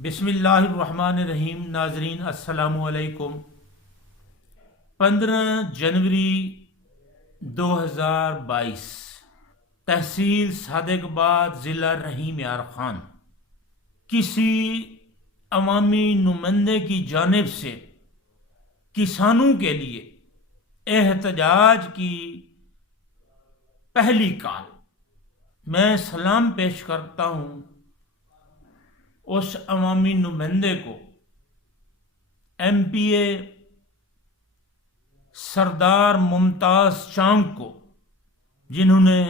बिस्मिल्लाहिर्रहमानिर्रहीम। नाजरीन अस्सलामु अलैकुम। 15 जनवरी 2022 तहसील सादिकबाद ज़िला रहीम यार खान किसी अवामी नुमाइंदे की जानिब से किसानों के लिए एहतजाज की पहली कॉल। मैं सलाम पेश करता हूँ उस अवामी नुमाइंदे को, MPA सरदार मुमताज चांग को, जिन्होंने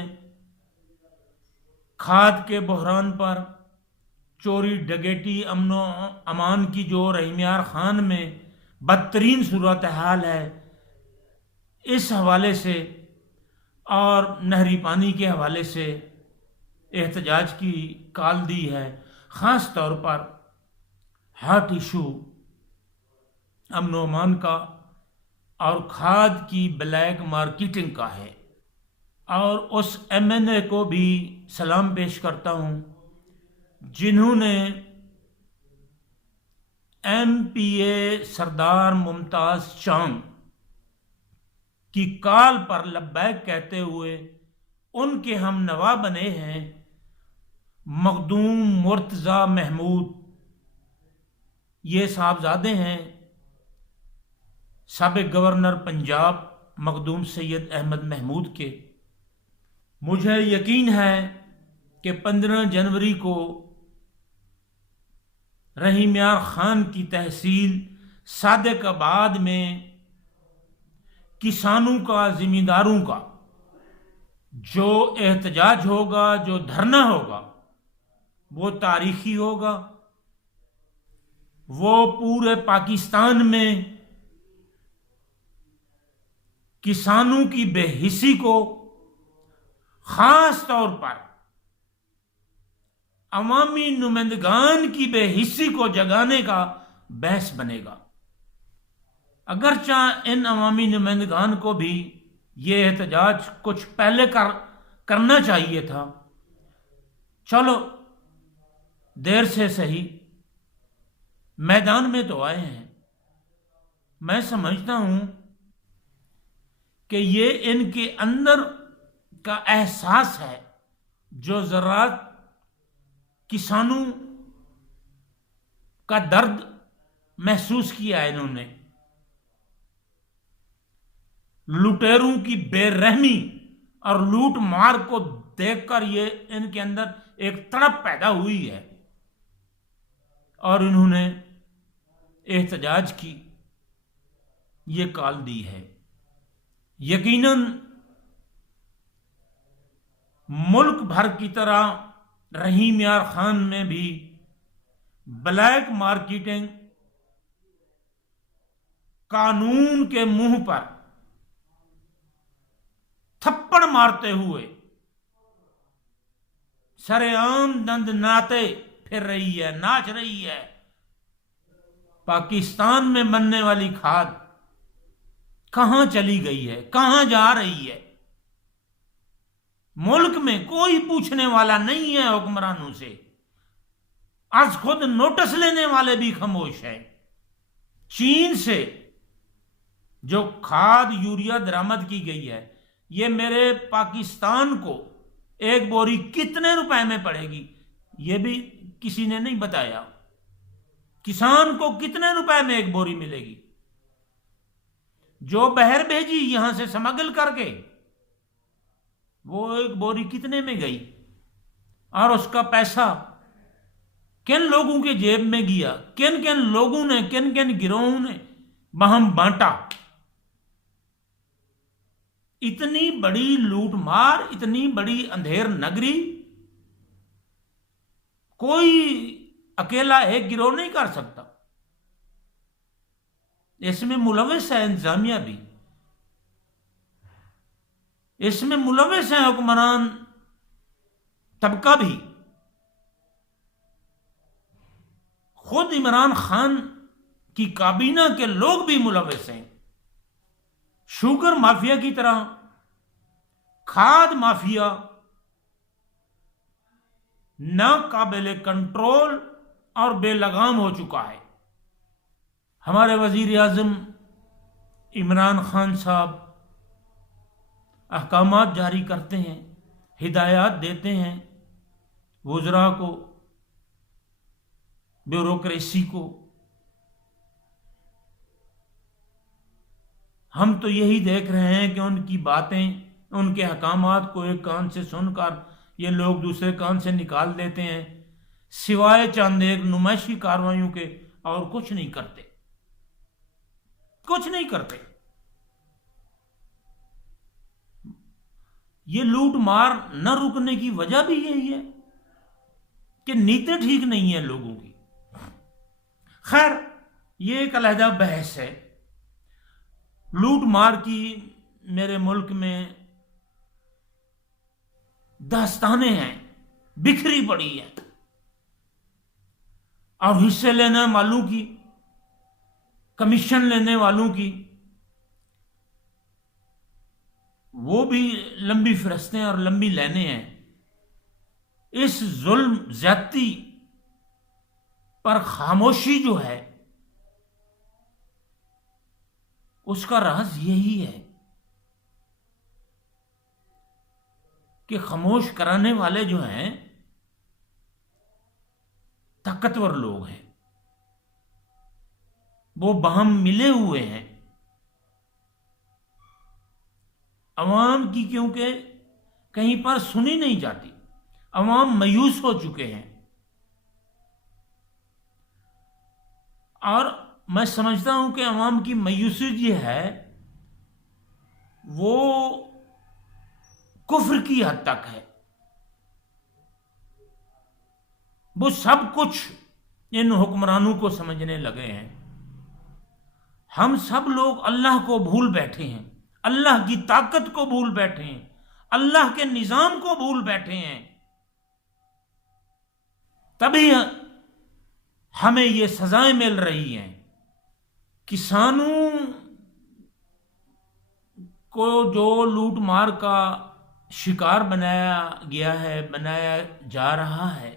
खाद के बहरान पर चोरी डकैती अमनो अमान की जो रहीम यार खान में बदतरीन सूरत हाल है, इस हवाले से और नहरी पानी के हवाले से एहतजाज की कॉल दी है। ख़ास तौर पर हॉट इशू अमन व अमान का और खाद की ब्लैक मार्केटिंग का है। और उस MNA को भी सलाम पेश करता हूँ जिन्होंने MPA सरदार मुमताज चांग की कॉल पर लब्बैक कहते हुए उनके हम नवा बने हैं मखदूम मुर्तज़ा महमूद। ये साहबजादे हैं साबिक गवर्नर पंजाब मखदूम सैयद अहमद महमूद के। मुझे यकीन है कि 15 जनवरी को रहीम यार खान की तहसील सादिकाबाद में किसानों का, जिम्मेदारों का जो एहतजाज होगा, जो धरना होगा, वो तारीखी होगा। वो पूरे पाकिस्तान में किसानों की बेहिसी को, खास तौर पर अवामी नुमाइंदगान की बेहिसी को जगाने का बहस बनेगा। अगरचा इन अवामी नुमाइंदगान को भी ये एहतजाज कुछ पहले करना चाहिए था। चलो देर से सही, मैदान में तो आए हैं। मैं समझता हूं कि ये इनके अंदर का एहसास है जो ज़राअत किसानों का दर्द महसूस किया है। इन्होंने लुटेरों की बेरहमी और लूट मार को देखकर ये इनके अंदर एक तड़प पैदा हुई है और इन्होंने एहतजाज की ये कॉल दी है। यकीनन मुल्क भर की तरह रहीम यार खान में भी ब्लैक मार्केटिंग कानून के मुंह पर थप्पड़ मारते हुए सरेआम दंद नाते फिर रही है, नाच रही है। पाकिस्तान में बनने वाली खाद कहां चली गई है, कहां जा रही है? मुल्क में कोई पूछने वाला नहीं है हुक्मरानों से। आज खुद नोटिस लेने वाले भी खामोश हैं। चीन से जो खाद यूरिया दरामद की गई है, ये मेरे पाकिस्तान को एक बोरी कितने रुपए में पड़ेगी ये भी किसी ने नहीं बताया। किसान को कितने रुपए में एक बोरी मिलेगी? जो बहर भेजी यहां से स्मगल करके, वो एक बोरी कितने में गई और उसका पैसा किन लोगों के जेब में गया? किन किन लोगों ने, किन किन गिरोहों ने बहम बांटा? इतनी बड़ी लूट मार, इतनी बड़ी अंधेर नगरी कोई अकेला एक गिरोह नहीं कर सकता। इसमें मुलविस है इंतजामिया भी, इसमें मुलविस है हुक्मरान तबका भी। खुद इमरान खान की काबीना के लोग भी मुलविस हैं। शुगर माफिया की तरह खाद माफिया नाकाबिले कंट्रोल और बेलगाम हो चुका है। हमारे वजीर आज़म इमरान खान साहब अहकामात जारी करते हैं, हिदायत देते हैं वज़रा को, ब्यूरोक्रेसी को। हम तो यही देख रहे हैं कि उनकी बातें, उनके अहकामात को एक कान से सुनकर ये लोग दूसरे कान से निकाल देते हैं, सिवाय चंद एक नुमाइशी कार्रवाइयों के और कुछ नहीं करते, कुछ नहीं करते। ये लूट मार न रुकने की वजह भी यही है कि नीति ठीक नहीं है लोगों की। खैर, ये एक अलहदा बहस है। लूट मार की मेरे मुल्क में दास्तानें हैं, बिखरी पड़ी हैं, और हिस्से लेने वालों की, कमीशन लेने वालों की, वो भी लंबी फहरिस्तें और लंबी लाइनें हैं। इस जुल्म ज्यादती पर खामोशी जो है उसका राज यही है कि खामोश कराने वाले जो हैं ताकतवर लोग हैं, वो बाहम मिले हुए हैं अवाम की, क्योंकि कहीं पर सुनी नहीं जाती। अवाम मायूस हो चुके हैं और मैं समझता हूं कि अवाम की मायूसी ये है वो कुफ्र की हद तक है। वो सब कुछ इन हुक्मरानों को समझने लगे हैं। हम सब लोग अल्लाह को भूल बैठे हैं, अल्लाह की ताकत को भूल बैठे हैं, अल्लाह के निजाम को भूल बैठे हैं। तभी हमें ये सजाएं मिल रही हैं। किसानों को जो लूट मार का शिकार बनाया गया है, बनाया जा रहा है,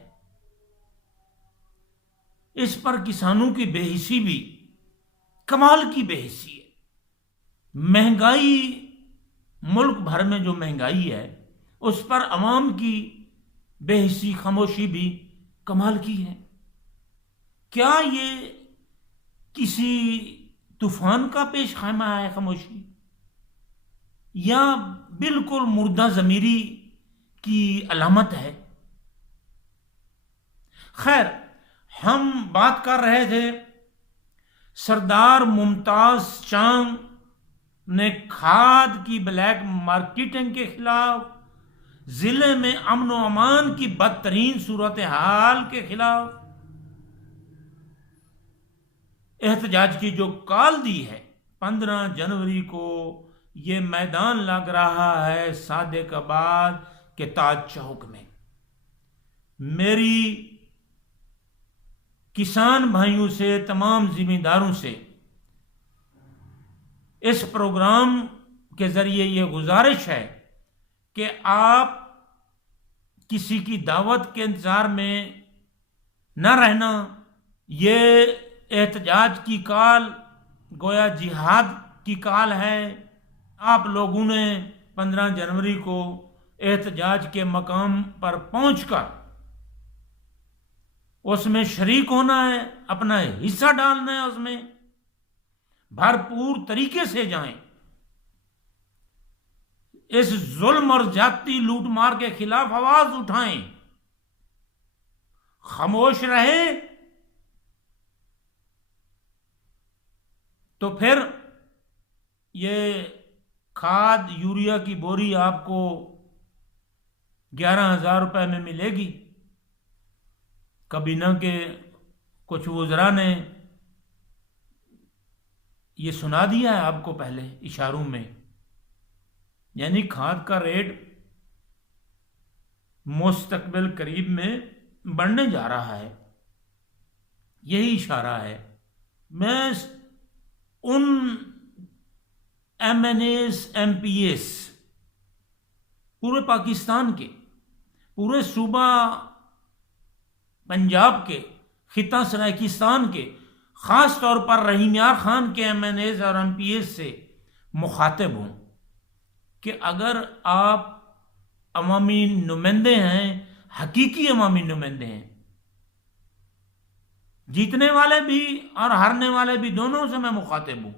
इस पर किसानों की बेहिसी भी कमाल की बेहिसी है। महंगाई, मुल्क भर में जो महंगाई है उस पर अवाम की बेहिसी, खामोशी भी कमाल की है। क्या ये किसी तूफान का पेश खामा है खामोशी, या बिल्कुल मुर्दा जमीरी की अलामत है? खैर, हम बात कर रहे थे सरदार मुमताज चांग ने खाद की ब्लैक मार्केटिंग के खिलाफ, जिले में अमन व अमान की बदतरीन सूरत हाल के खिलाफ एहतजाज की जो कॉल दी है। 15 जनवरी को ये मैदान लग रहा है सादिकाबाद के ताज चौक में। मेरी किसान भाइयों से, तमाम जिम्मेदारों से इस प्रोग्राम के जरिए ये गुजारिश है कि आप किसी की दावत के इंतजार में न रहना। ये एहतजाज की कॉल गोया जिहाद की कॉल है। आप लोगों ने 15 जनवरी को एहतजाज के मकाम पर पहुंचकर उसमें शरीक होना है, अपना हिस्सा डालना है, उसमें भरपूर तरीके से जाएं। इस जुल्म और जाती लूट मार के खिलाफ आवाज उठाएं। खामोश रहे तो फिर ये खाद, यूरिया की बोरी आपको 11,000 रुपए में मिलेगी। कबीना के कुछ वज़रा ने ये सुना दिया है आपको पहले इशारों में, यानी खाद का रेट मुस्तकबिल करीब में बढ़ने जा रहा है। यही इशारा है। मैं उन MNAs, MPAs पूरे पाकिस्तान के, पूरे सूबा पंजाब के खिता सराइकिस्तान के, ख़ास तौर पर रहीम यार ख़ान के MNAs और MPs से मुखातिब हूँ कि अगर आप अवामी नुमाइंदे हैं, हकीकी अवामी नुमाइंदे हैं, जीतने वाले भी और हारने वाले भी, दोनों से मैं मुखातिब हूं,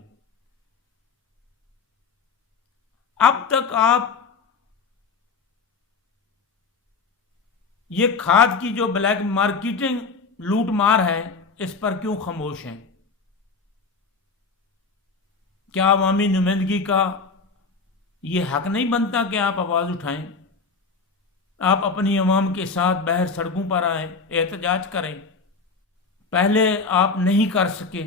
अब तक आप ये खाद की जो ब्लैक मार्केटिंग लूट मार है, इस पर क्यों खामोश हैं? क्या अवामी नुमाइंदगी का ये हक नहीं बनता कि आप आवाज उठाएं? आप अपनी अवाम के साथ बाहर सड़कों पर आए, एहतजाज करें। पहले आप नहीं कर सके,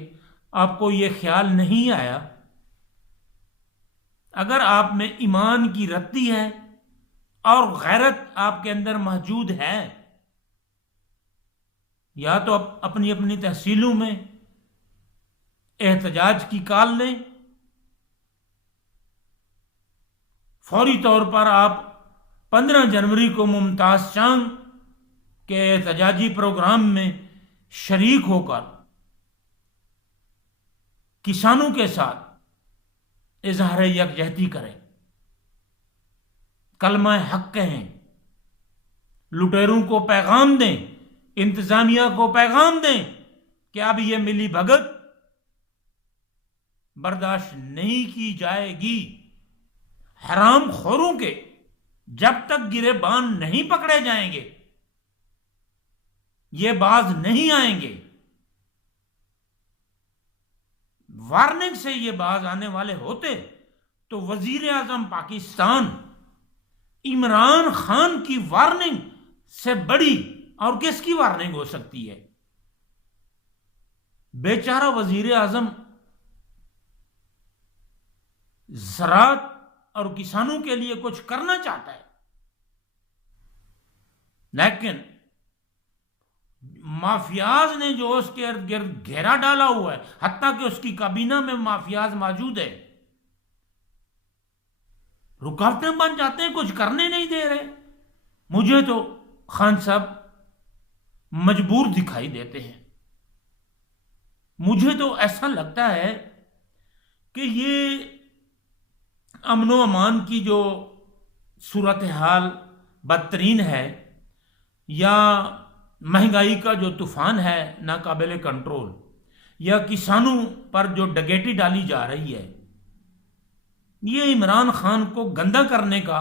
आपको ये ख्याल नहीं आया। अगर आप में ईमान की रत्ती है और गैरत आपके अंदर मौजूद है, या तो आप अपनी अपनी तहसीलों में एहतजाज की कॉल लें, फौरी तौर पर आप 15 जनवरी को मुमताज चांद के एहतजाजी प्रोग्राम में शरीक होकर किसानों के साथ इजहार यकजहती करें, कलमा हक कहें, लुटेरों को पैगाम दें, इंतजामिया को पैगाम दें कि अब यह मिली भगत बर्दाश्त नहीं की जाएगी। हराम खोरों के जब तक गिरेबान नहीं पकड़े जाएंगे, ये बाज नहीं आएंगे। वार्निंग से ये बाज आने वाले होते तो वजीर आजम पाकिस्तान इमरान खान की वार्निंग से बड़ी और किसकी वार्निंग हो सकती है? बेचारा वजीर आजम ज़राअत और किसानों के लिए कुछ करना चाहता है, लेकिन माफियाज ने जो उसके इर्द गिर्द घेरा डाला हुआ है, हत्ता कि उसकी काबीना में माफियाज मौजूद है, रुकावटें बन जाते हैं, कुछ करने नहीं दे रहे। मुझे तो खान साहब मजबूर दिखाई देते हैं। मुझे तो ऐसा लगता है कि ये अमनो अमान की जो सूरत हाल बदतरीन है, या महंगाई का जो तूफान है नाकाबिले कंट्रोल, या किसानों पर जो डकैती डाली जा रही है, ये इमरान खान को गंदा करने का,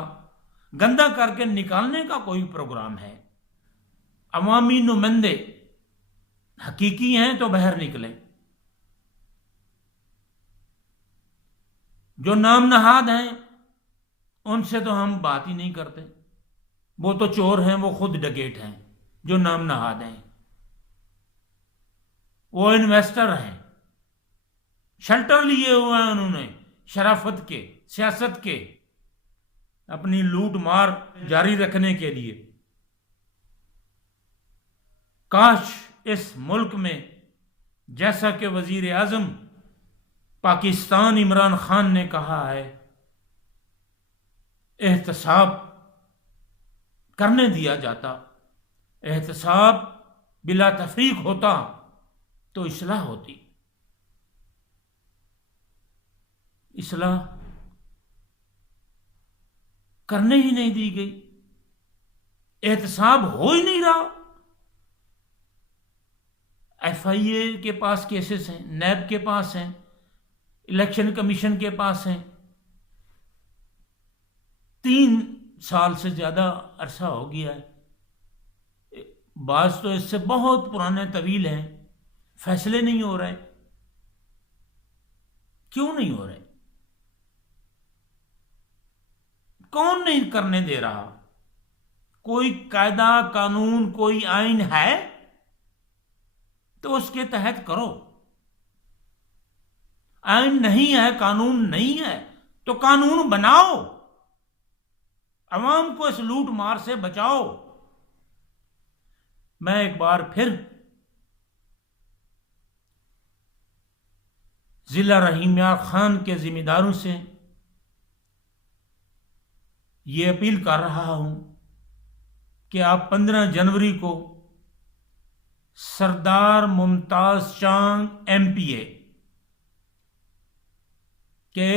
गंदा करके निकालने का कोई प्रोग्राम है। अवामी नुमाइंदे हकीकी हैं तो बाहर निकले, जो नाम नहाद हैं उनसे तो हम बात ही नहीं करते। वो तो चोर हैं, वो खुद डकैत हैं जो नाम नहाद हैं। वो इन्वेस्टर हैं, शेल्टर लिए हुए हैं उन्होंने शराफत के, सियासत के, अपनी लूट मार जारी रखने के लिए। काश इस मुल्क में, जैसा कि वजीर आजम पाकिस्तान इमरान खान ने कहा है, एहतसाब करने दिया जाता, एहतसाब बिला तफरीक होता तो इस्लाह होती। इस्लाह करने ही नहीं दी गई, एहतसाब हो ही नहीं रहा। FIA के पास केसेस हैं, नैब के पास हैं, इलेक्शन कमीशन के पास हैं। 3 साल से ज्यादा अरसा हो गया है, बाज तो इससे बहुत पुराने तवील हैं, फैसले नहीं हो रहे। क्यों नहीं हो रहे? कौन नहीं करने दे रहा? कोई कायदा कानून, कोई आइन है तो उसके तहत करो। आइन नहीं है, कानून नहीं है तो कानून बनाओ, अवाम को इस लूट मार से बचाओ। मैं एक बार फिर जिला रहीम यार खान के जिम्मेदारों से ये अपील कर रहा हूं कि आप 15 जनवरी को सरदार मुमताज चांग MPA के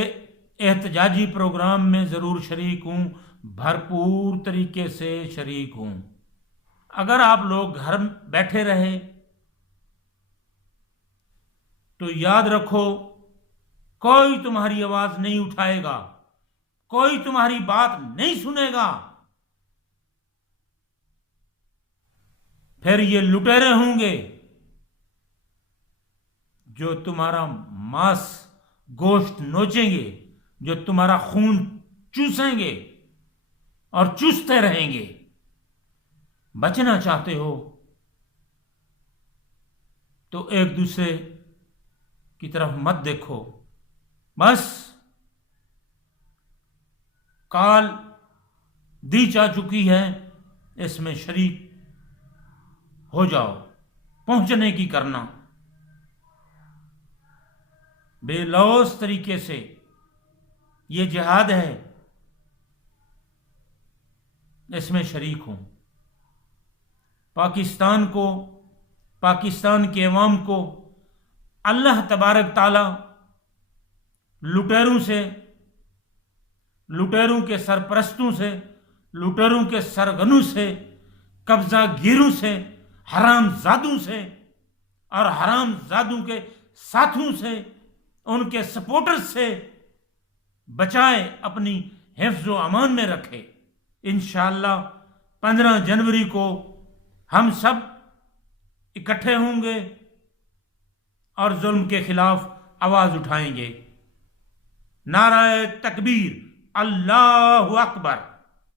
एहतजाजी प्रोग्राम में ज़रूर शरीक हूँ, भरपूर तरीके से शरीक हूँ। अगर आप लोग घर बैठे रहे तो याद रखो, कोई तुम्हारी आवाज नहीं उठाएगा, कोई तुम्हारी बात नहीं सुनेगा। फिर ये लुटेरे होंगे जो तुम्हारा मांस गोश्त नोचेंगे, जो तुम्हारा खून चूसेंगे और चूसते रहेंगे। बचना चाहते हो तो एक दूसरे की तरफ मत देखो, बस काल दी जा चुकी है, इसमें शरीक हो जाओ, पहुंचने की करना। बेलौस तरीके से ये जिहाद है, इसमें शरीक हूं। पाकिस्तान को, पाकिस्तान के अवाम को अल्लाह तबारक ताला लुटेरों से, लुटेरों के सरपरस्तों से, लुटेरों के सरगनों से, कब्जा गिरों से, हराम जादू से और हराम जादू के साथों से, उनके सपोर्टर्स से बचाए, अपनी हिफ्ज़ व अमान में रखे। इंशाअल्लाह 15 जनवरी को हम सब इकट्ठे होंगे और जुल्म के खिलाफ आवाज उठाएंगे। नाराए तकबीर, अल्लाहु अकबर।